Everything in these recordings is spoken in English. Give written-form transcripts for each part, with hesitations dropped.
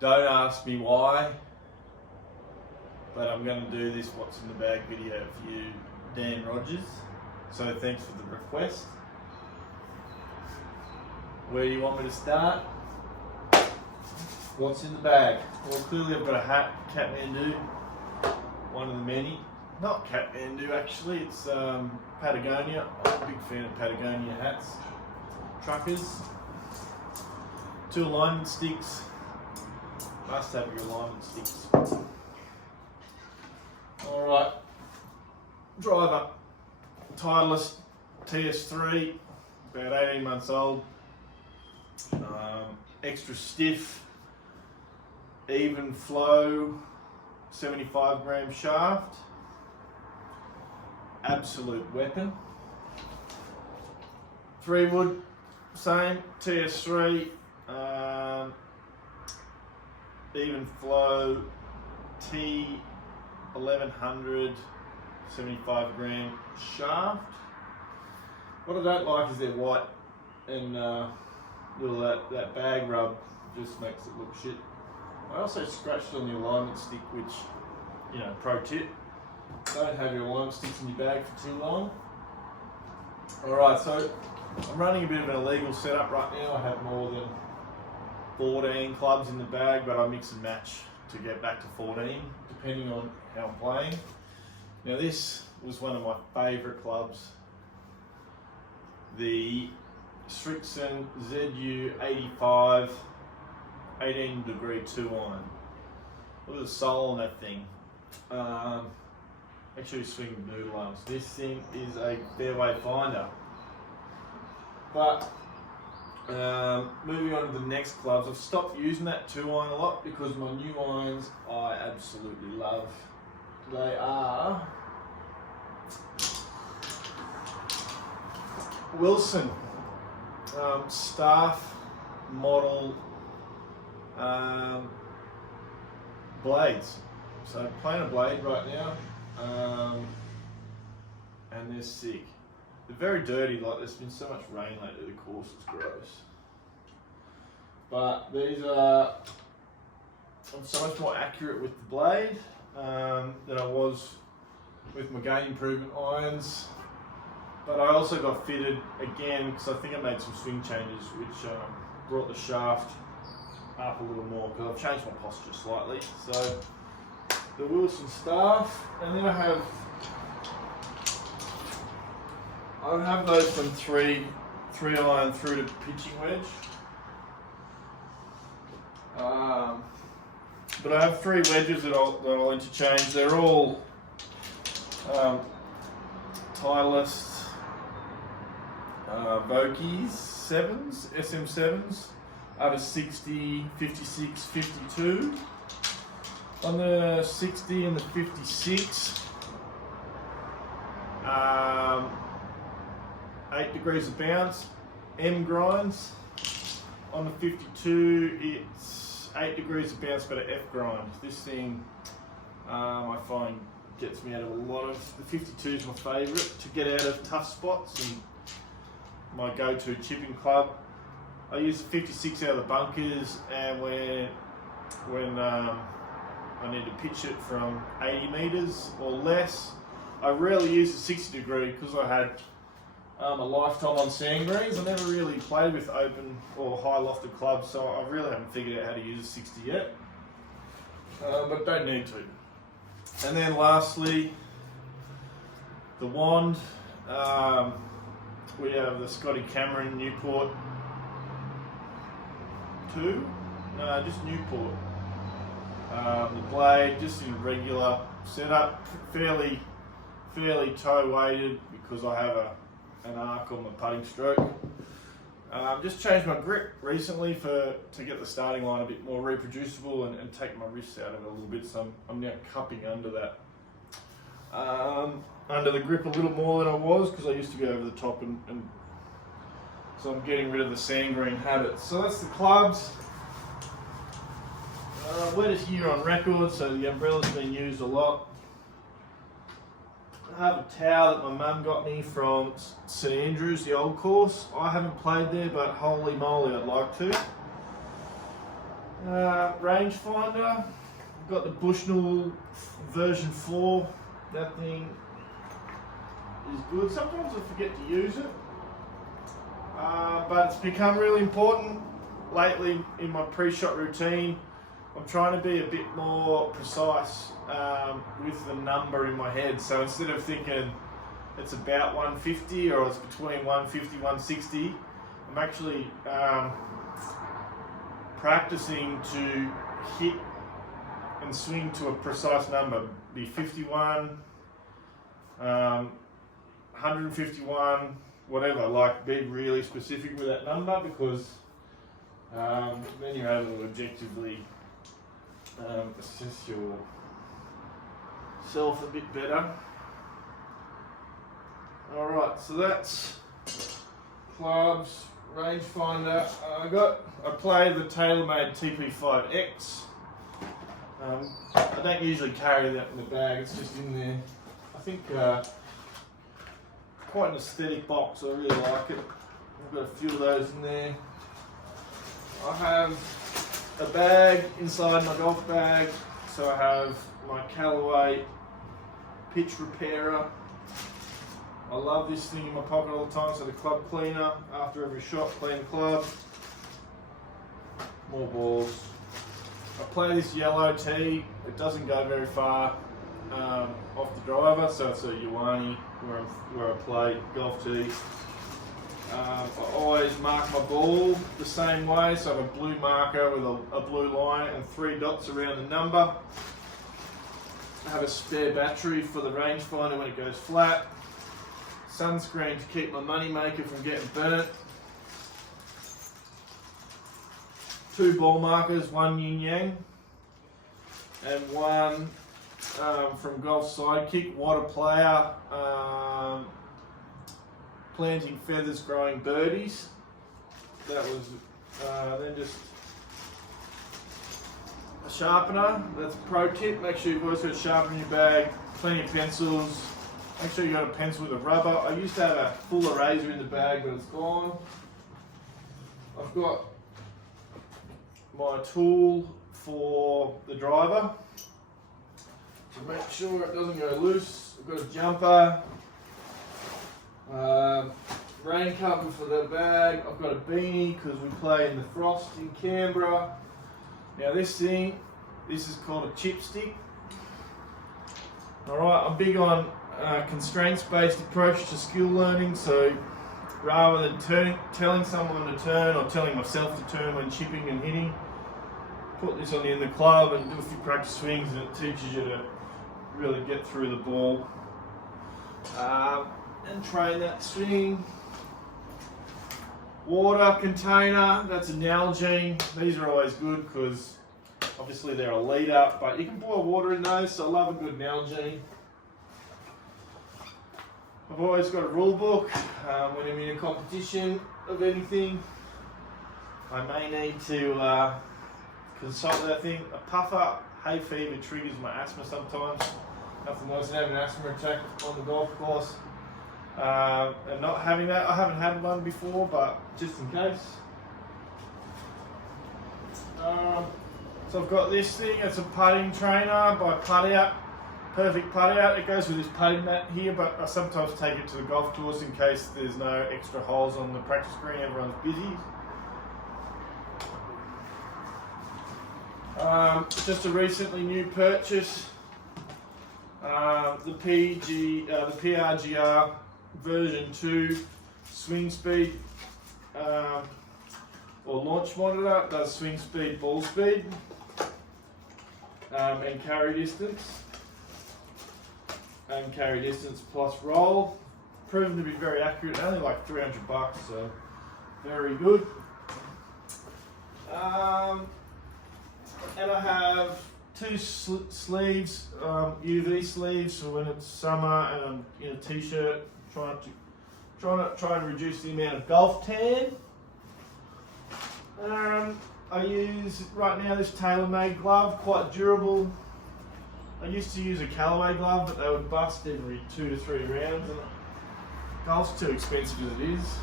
Don't ask me why, but I'm going to do this what's in the bag video for you, Dan Rogers. So thanks for the request. Where do you want me to start? What's in the bag? Well, clearly I've got a hat, Kathmandu, one of the many. Not Kathmandu actually, it's Patagonia. I'm a big fan of Patagonia hats. Truckers. 2 alignment sticks. Must have your alignment sticks. Alright. Driver. Titleist TS3, about 18 months old. Extra stiff, even flow, 75 gram shaft. Absolute weapon. 3 wood, same, TS3, even flow, T1100, 75 gram shaft. What I don't like is they're white and little that bag rub just makes it look shit. I also scratched on the alignment stick, which, you know, pro tip, don't have your alignment sticks in your bag for too long. Alright, so I'm running a bit of an illegal setup right now. I have more than 14 clubs in the bag, but I mix and match to get back to 14, depending on how I'm playing. Now this was one of my favourite clubs, the Strixon ZU85 18 degree 2 iron. Look at the sole on that thing. Actually swing noodle arms. This thing is a fairway finder. But moving on to the next clubs, I've stopped using that 2 iron a lot because my new irons I absolutely love. They are Wilson staff model blades. So I'm playing a blade right now, and they're sick. They're very dirty, like there's been so much rain lately, the course is gross. But these are, I'm so much more accurate with the blade than I was with my game improvement irons. But I also got fitted again because I think I made some swing changes which brought the shaft up a little more because I've changed my posture slightly. So the Wilson staff, and then I have those from 3 iron through to pitching wedge. But I have 3 wedges that I'll interchange. They're all Titleist Vokies 7s, SM7s, over 60, 56, 52. On the 60 and the 56, 8 degrees of bounce, M grinds. On the 52, it's 8 degrees of bounce, but an F grind. This thing, I find, gets me out of a lot of. The 52 is my favourite to get out of tough spots and my go-to chipping club. I use the 56 out of the bunkers, and when I need to pitch it from 80 metres or less, I rarely use the 60 degree because I had a lifetime on sand greens. I never really played with open or high lofted clubs, so I really haven't figured out how to use a 60 yet, but don't need to. And then lastly, the wand. We have the Scotty Cameron Newport 2, no, just Newport. The blade just in regular setup, fairly toe weighted because I have an arc on my putting stroke. Just changed my grip recently to get the starting line a bit more reproducible and take my wrists out of it a little bit, so I'm now cupping under that. Under the grip a little more than I was because I used to be over the top, and so I'm getting rid of the sand green habit. So that's the clubs. Wettest year on record, so the umbrella's been used a lot. I have a towel that my mum got me from St Andrews, the old course. I haven't played there, but holy moly, I'd like to. Rangefinder. I've got the Bushnell version 4. That thing is good. Sometimes I forget to use it, but it's become really important lately in my pre-shot routine. I'm trying to be a bit more precise with the number in my head. So instead of thinking it's about 150 or it's between 150 and 160, I'm actually practicing to hit and swing to a precise number. Be 51, 151, whatever. Like, be really specific with that number, because then you're able to objectively assess yourself a bit better. Alright, so that's clubs, rangefinder. I play the TaylorMade TP5X. I don't usually carry that in the bag, it's just in there. I think quite an aesthetic box, I really like it. I've got a few of those in there. I have a bag inside my golf bag, so I have my Callaway pitch repairer. I love this thing in my pocket all the time, so the club cleaner, after every shot, clean the club. More balls. I play this yellow tee, it doesn't go very far off the driver, so it's a Ioane where I play golf tee. I always mark my ball the same way, so I have a blue marker with a blue line and 3 dots around the number. I have a spare battery for the rangefinder when it goes flat. Sunscreen to keep my money maker from getting burnt. 2 ball markers, 1 yin yang and 1 from Golf Sidekick, Water Player, planting feathers, growing birdies. That was then just a sharpener. That's a pro tip. Make sure you've always got a sharpener in your bag. Plenty of pencils. Make sure you got a pencil with a rubber. I used to have a full eraser in the bag, but it's gone. I've got my tool for the driver to make sure it doesn't go loose. I've got a jumper, rain cover for the bag. I've got a beanie because we play in the frost in Canberra. Now this is called a chipstick. Alright, I'm big on constraints-based approach to skill learning, so rather than telling someone to turn or telling myself to turn when chipping and hitting, put this on the end of the club and do a few practice swings, and it teaches you to really get through the ball and train that swing. Water container, that's a Nalgene. These are always good because obviously they're a litre, but you can boil water in those, so I love a good Nalgene. I've always got a rule book when I'm in a competition of anything. I may need to consult that thing. A puffer, hay fever triggers my asthma sometimes. Nothing worse than having an asthma attack on the golf course. And not having that, I haven't had one before, but just in case. So I've got this thing, it's a putting trainer by Putt Out. Perfect Putt Out. It goes with this putting mat here, but I sometimes take it to the golf course in case there's no extra holes on the practice green, everyone's busy. Just a recently new purchase, the PRGR version 2 swing speed or launch monitor. It does swing speed, ball speed, and carry distance. And carry distance plus roll. Proven to be very accurate, only like $300, so very good. And I have 2 sleeves, UV sleeves for when it's summer and I'm in a t-shirt, trying to reduce the amount of golf tan. I use right now this TaylorMade glove, quite durable. I used to use a Callaway glove, but they would bust every 2 to 3 rounds, and golf's too expensive as it is.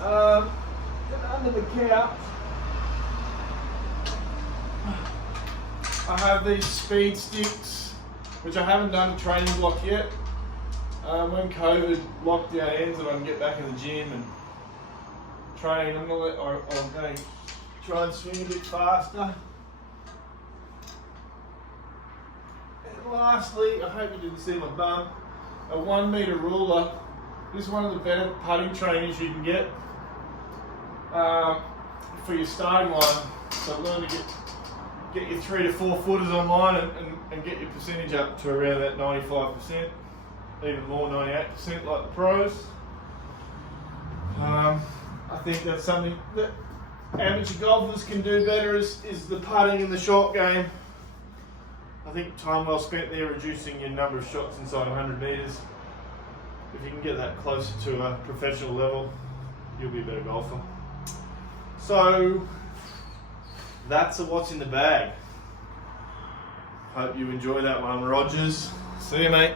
Then under the couch, I have these speed sticks, which I haven't done a training block yet. When COVID lockdown ends and I can get back in the gym and train, I'm going to try and swing a bit faster. And lastly, I hope you didn't see my bum, a 1 metre ruler. This is one of the better putting trainers you can get for your starting line. So learn to get your 3 to 4 footers online and get your percentage up to around that 95%, even more, 98% like the pros. I think that's something that amateur golfers can do better is the putting in the short game. I think time well spent there reducing your number of shots inside 100 metres. If you can get that closer to a professional level, you'll be a better golfer. So that's a what's in the bag. Hope you enjoy that one, Rogers. See you, mate.